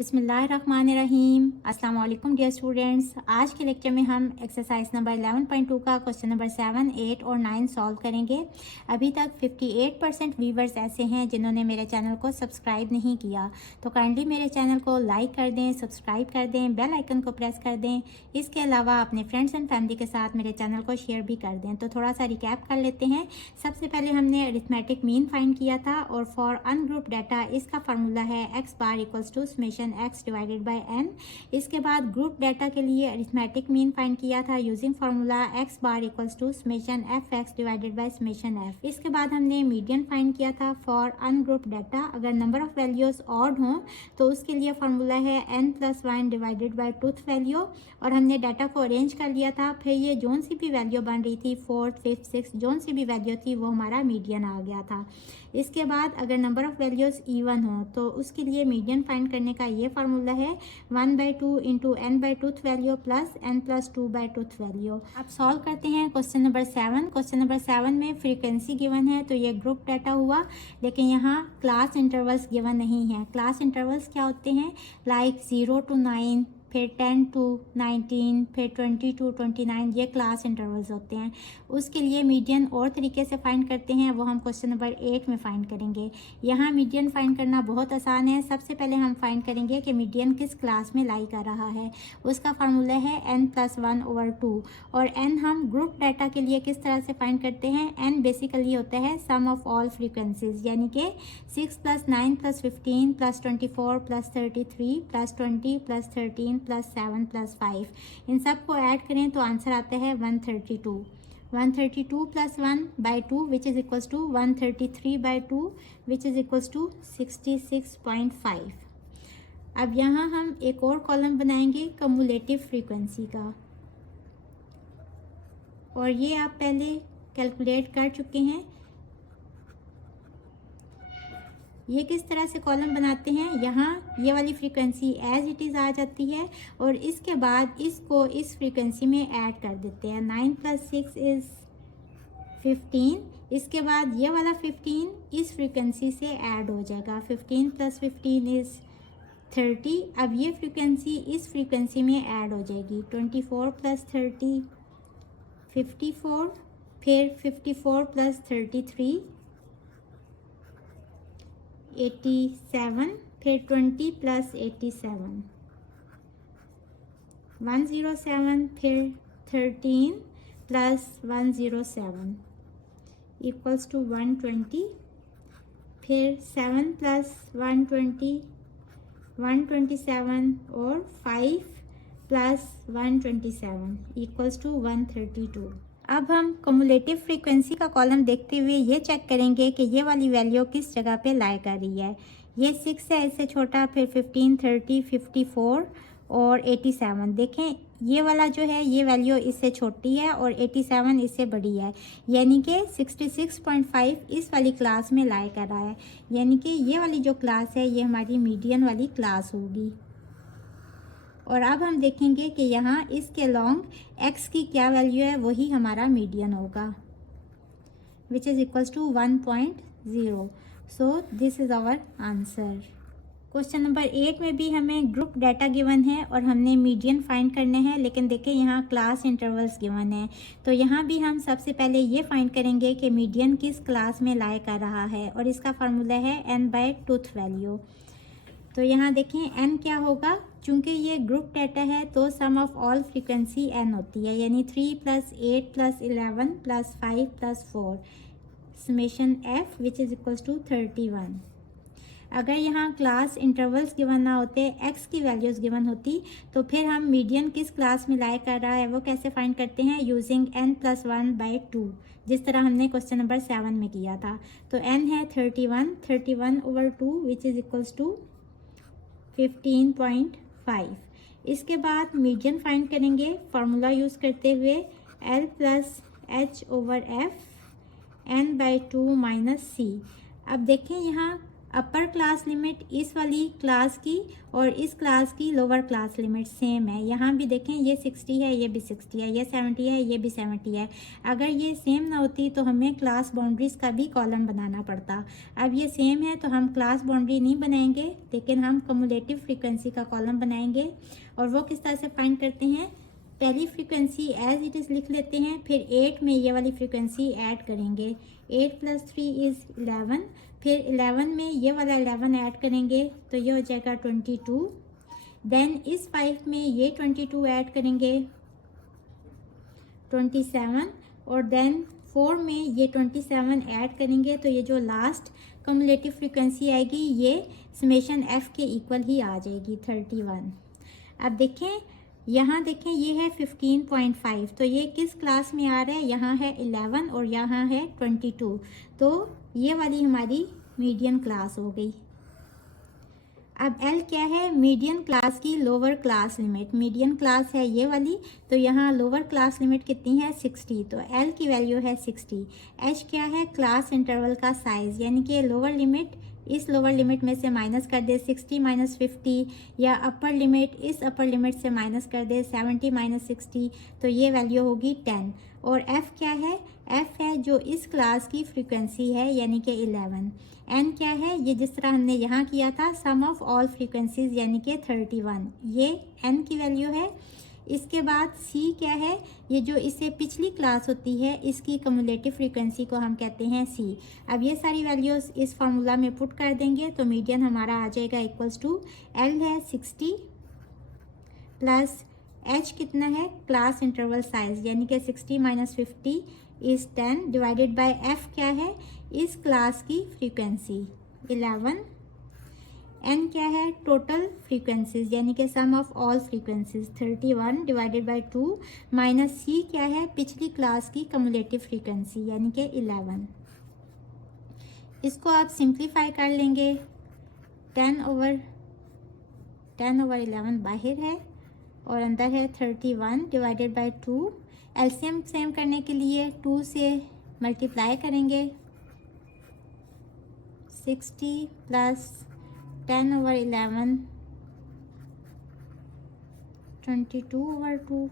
बिस्मिल्लाहिर्रहमानिर्रहीम। अस्सलाम वालेकुम डियर स्टूडेंट्स। आज के लेक्चर में हम एक्सरसाइज नंबर 11.2 का क्वेश्चन नंबर 7, 8 और 9 सॉल्व करेंगे। अभी तक 58% व्यूवर्स ऐसे हैं जिन्होंने मेरे चैनल को सब्सक्राइब नहीं किया, तो काइंडली मेरे चैनल को लाइक कर दें, सब्सक्राइब कर दें, बेल आइकन को प्रेस कर दें। इसके अलावा अपने फ्रेंड्स एंड फैमिली के साथ मेरे चैनल को शेयर भी कर दें। तो थोड़ा सा रिकैप कर लेते हैं। सबसे पहले हमने अरिथमेटिक मीन फाइंड किया था और फॉर अनग्रुप डाटा इसका फार्मूला है x bar equals to summation x divided by n। इसके बाद ग्रुप डाटा के लिए अरिथमेटिक मीन फाइंड किया था using formula x bar equals to summation fx divided by summation f। इसके बाद हमने मीडियन फाइंड किया था फॉर अनग्रुप डाटा। अगर नंबर ऑफ वैल्यूज ऑड हों तो उसके लिए फार्मूला है n+1 divided by truth value, और हमने डाटा को अरेंज कर लिया था। फिर ये जोन सी भी वैल्यू बन रही थी 4th, 5th, 6th जोन सी भी वैल्यू थी वो हमारा मीडियन आ गया था। इसके बाद अगर नंबर ऑफ वैल्यूज इवन हो तो उसके लिए मीडियन फाइंड करने का ये फार्मूला है 1/2 into n by truth value plus n+2 by truth value. अब सॉल्व करते हैं क्वेश्चन नंबर 7। क्वेश्चन नंबर 7 में फ्रीक्वेंसी गिवन है, तो ये ग्रुप डाटा हुआ, लेकिन यहाँ क्लास इंटरवल्स गिवन नहीं है। क्लास इंटरवल्स क्या होते हैं? लाइक 0 to 9, फिर 10 to 19, फिर 20 to 29, ये क्लास इंटरवल्स होते हैं। उसके लिए मीडियन और तरीके से फाइंड करते हैं, वो हम क्वेश्चन नंबर 8 में फाइंड करेंगे। यहाँ मीडियन फाइंड करना बहुत आसान है। सबसे पहले हम फाइंड करेंगे कि मीडियन किस क्लास में लाई कर रहा है। उसका फार्मूला है n+1/2, और n हम ग्रुप डाटा के लिए किस तरह से फाइंड करते हैं? n बेसिकली होता है सम ऑफ ऑल फ्रीक्वेंसीज, यानी कि 6 + 9 + 15 + 24 + 33 + 20 + 13 + 7 + 5, इन सब को ऐड करें तो आंसर आता है 132। 132 + 1/2 which is equals to 133/2 which is equals to 66.5। अब यहाँ हम एक और कॉलम बनाएंगे कम्युलेटिव फ्रीक्वेंसी का, और ये आप पहले कैलकुलेट कर चुके हैं। ये किस तरह से कॉलम बनाते हैं? यहाँ ये वाली फ्रीक्वेंसी एज इट इज़ आ जाती है, और इसके बाद इसको इस फ्रीक्वेंसी में ऐड कर देते हैं। 9 + 6 इज़ 15। इसके बाद ये वाला 15 इस फ्रीक्वेंसी से ऐड हो जाएगा। 15 + 15 इज़ 30। अब ये फ्रीक्वेंसी इस फ्रीक्वेंसी में ऐड हो जाएगी। 24 + 30 54, फिर 54 + 33 87, फिर 20 + 87 107, फिर 13 + 107 इक्वल्स टू 120, फिर 7 + 120 127, और 5 + 127 इक्वल्स टू 132। अब हम कम्युलेटिव फ्रीक्वेंसी का कॉलम देखते हुए ये चेक करेंगे कि ये वाली वैल्यू किस जगह पे लाई कर रही है। ये 6 है, इससे छोटा, फिर 15, 30, 54 और 87। देखें ये वाला जो है ये वैल्यू इससे छोटी है और 87 इससे बड़ी है, यानी कि 66.5 इस वाली क्लास में लाई कर रहा है। यानी कि ये वाली जो क्लास है ये हमारी मीडियन वाली क्लास होगी। और अब हम देखेंगे कि यहाँ इसके लॉन्ग x की क्या वैल्यू है, वही हमारा मीडियन होगा, which is equals to 1.0। So this is our answer. Question number 8 में भी हमें ग्रुप डाटा गिवन है और हमने मीडियन फाइंड करने हैं, लेकिन देखें यहाँ क्लास इंटरवल्स गिवन है। तो यहाँ भी हम सबसे पहले ये फाइंड करेंगे कि मीडियन किस क्लास में लाई कर रहा है, और इसका फार्मूला है n बाय ट्रूथ वैल्यू। तो यहाँ देखें n क्या होगा, चूँकि ये ग्रुप डाटा है तो सम ऑफ ऑल फ्रीक्वेंसी n होती है, यानी 3 + 8 + 11 + 5 + 4 summation f which is equals to 31। अगर यहाँ क्लास इंटरवल्स गिवन ना होते, x की वैल्यूज़ गिवन होती, तो फिर हम मीडियन किस क्लास में लाई कर रहा है वो कैसे फाइंड करते हैं? यूजिंग n+1/2, जिस तरह हमने क्वेश्चन नंबर 7 में किया था। तो n है 31, 31/2 विच इज़ इक्वल्स टू 15.5। इसके बाद मीडियन फाइंड करेंगे फार्मूला यूज़ करते हुए L + h/f n/2 - c। अब देखें यहाँ अपर क्लास लिमिट इस वाली क्लास की और इस क्लास की लोअर क्लास लिमिट सेम है। यहाँ भी देखें, ये 60 है, ये भी 60 है, ये 70 है, ये भी 70 है। अगर ये सेम ना होती तो हमें क्लास बाउंड्रीज़ का भी कॉलम बनाना पड़ता। अब ये सेम है तो हम क्लास बाउंड्री नहीं बनाएंगे, लेकिन हम कम्युलेटिव फ्रीक्वेंसी का कॉलम बनाएंगे। और वो किस तरह से फाइंड करते हैं, पहली फ्रीक्वेंसी एज इट इज़ लिख लेते हैं, फिर 8 में ये वाली फ्रीक्वेंसी ऐड करेंगे। 8 + 3 इज़ 11, फिर 11 में ये वाला 11 ऐड करेंगे तो ये हो जाएगा 22। देन इस 5 में ये 22 ऐड करेंगे 27, और देन 4 में ये 27 ऐड करेंगे तो ये जो लास्ट कम्युलेटिव फ्रीक्वेंसी आएगी ये समेशन एफ के इक्वल ही आ जाएगी 31। अब देखें, यहाँ देखें ये है 15.5, तो ये किस क्लास में आ रहा है, यहाँ है 11 और यहाँ है 22, तो ये वाली हमारी मीडियन क्लास हो गई। अब L क्या है, मीडियन क्लास की lower class limit. Median class है ये वाली, तो यहाँ लोअर क्लास लिमिट कितनी है 60, तो L की वैल्यू है 60। H क्या है, क्लास इंटरवल का साइज़, यानी कि लोअर लिमिट इस लोअर लिमिट में से माइनस कर दे 60 - 50, या अपर लिमिट इस अपर लिमिट से माइनस कर दे 70 - 60, तो ये वैल्यू होगी 10। और F क्या है, F है जो इस क्लास की फ्रीक्वेंसी है यानी कि 11। N क्या है, ये जिस तरह हमने यहाँ किया था सम ऑफ ऑल फ्रीक्वेंसीज यानी कि 31, ये N की वैल्यू है। इसके बाद C क्या है, ये जो इससे पिछली क्लास होती है इसकी कम्युलेटिव फ्रीक्वेंसी को हम कहते हैं C। अब ये सारी वैल्यूज़ इस फार्मूला में पुट कर देंगे तो मीडियन हमारा आ जाएगा इक्वल्स टू L है 60 प्लस H कितना है, क्लास इंटरवल साइज यानी कि 60 - 50 इज़ 10 डिवाइडेड बाय F क्या है, इस क्लास की फ्रीक्वेंसी 11। N क्या है, टोटल फ्रीक्वेंसीज यानी कि sum of all frequencies 31 divided by 2 minus C क्या है, पिछली क्लास की कम्युलेटिव फ्रीक्वेंसी यानी कि 11। इसको आप सिंप्लीफाई कर लेंगे, 10/11 बाहर है और अंदर है 31 डिवाइडेड बाय 2। एलसीएम सेम करने के लिए 2 से मल्टीप्लाई करेंगे, 60 प्लस 10/11 22/2,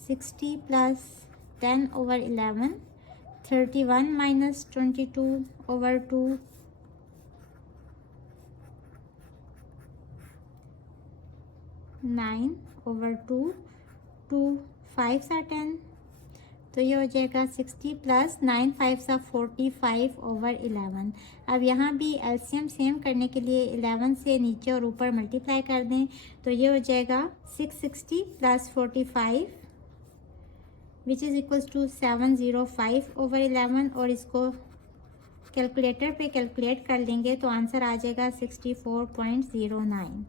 60 प्लस 10/11 31 माइनस 22/2, 9/2, 2 5 सा 10, तो ये हो जाएगा 60 प्लस 9 5 सा 45/11। अब यहाँ भी एलसीएम सेम करने के लिए 11 से नीचे और ऊपर मल्टीप्लाई कर दें तो ये हो जाएगा 660 plus 45 which is equals to 705/11, और इसको कैलकुलेटर पे कैलकुलेट कर लेंगे तो आंसर आ जाएगा 64.09।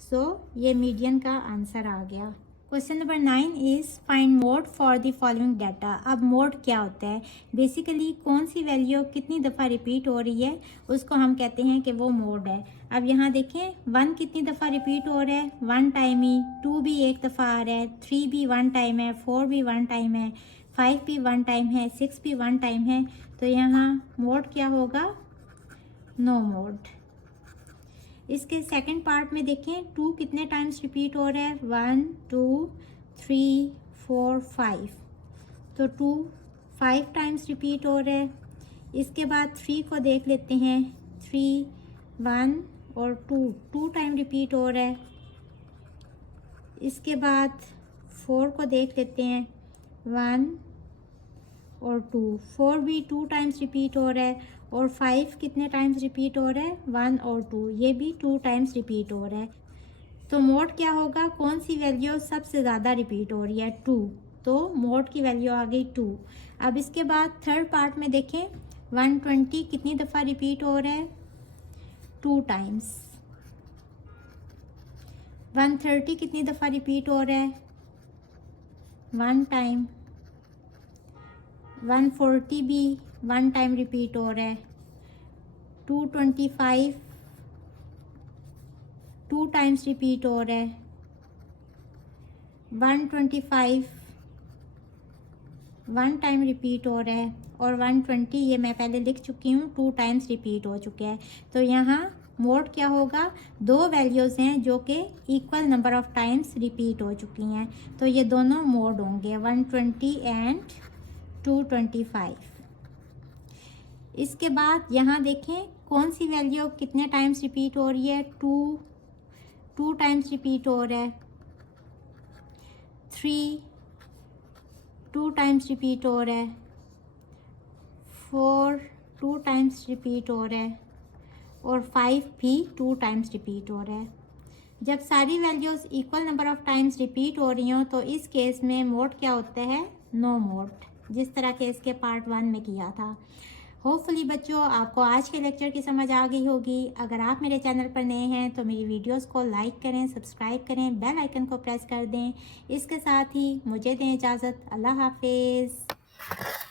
सो ये मीडियन का आंसर आ गया। Question number 9 is find mode for the following data. अब मोड क्या होता है, बेसिकली कौन सी वैल्यू कितनी दफ़ा रिपीट हो रही है उसको हम कहते हैं कि वो मोड है। अब यहाँ देखें 1 कितनी दफ़ा रिपीट हो रहा है, 1 टाइम ही, 2 भी एक दफ़ा आ रहा है, 3 भी 1 टाइम है, 4 भी 1 टाइम है, 5 भी 1 टाइम है, 6 भी 1 टाइम है, तो यहाँ मोड क्या होगा, नो मोड। इसके सेकंड पार्ट में देखें 2 कितने टाइम्स रिपीट हो रहा है, 1 2 3 4 5, तो 2 5 टाइम्स रिपीट हो रहा है। इसके बाद 3 को देख लेते हैं, 3 1 और 2 टाइम रिपीट हो रहा है। इसके बाद 4 को देख लेते हैं, 1 और 2, 4 भी 2 टाइम्स रिपीट हो रहा है। और 5 कितने टाइम्स रिपीट हो रहा है, 1 और 2, ये भी 2 टाइम्स रिपीट हो रहा है। तो मोड क्या होगा, कौन सी वैल्यू सबसे ज़्यादा रिपीट हो रही है, 2, तो मोड की वैल्यू आ गई 2। अब इसके बाद थर्ड पार्ट में देखें 120 कितनी दफ़ा रिपीट हो रहा है, 2 टाइम्स। 130 कितनी दफ़ा रिपीट हो रहा है, 1 टाइम। 140 भी 1 टाइम रिपीट हो रहा है। 225 2 टाइम्स रिपीट हो रहा है। 125 1 टाइम रिपीट हो रहा है, और 120 ये मैं पहले लिख चुकी हूँ, 2 टाइम्स रिपीट हो चुके हैं। तो यहाँ मोड क्या होगा, दो वैल्यूज़ हैं जो कि equal number of times repeat हो चुकी हैं, तो ये दोनों मोड होंगे 120 एंड 225। इसके बाद यहाँ देखें कौन सी वैल्यू कितने टाइम्स रिपीट हो रही है, 2 टाइम्स रिपीट हो रहा है, 3 2 टाइम्स रिपीट हो रहा है, 4 2 टाइम्स रिपीट हो रहा है, और 5 भी 2 टाइम्स रिपीट हो रहा है। जब सारी values equal number of times repeat हो रही हों तो इस केस में मोड क्या होता है, नो मोड, जिस तरह के इसके पार्ट 1 में किया था। होपफुली बच्चों आपको आज के लेक्चर की समझ आ गई होगी। अगर आप मेरे चैनल पर नए हैं तो मेरी वीडियोस को लाइक करें, सब्सक्राइब करें, बेल आइकन को प्रेस कर दें। इसके साथ ही मुझे दें इजाज़त। अल्लाह हाफिज़।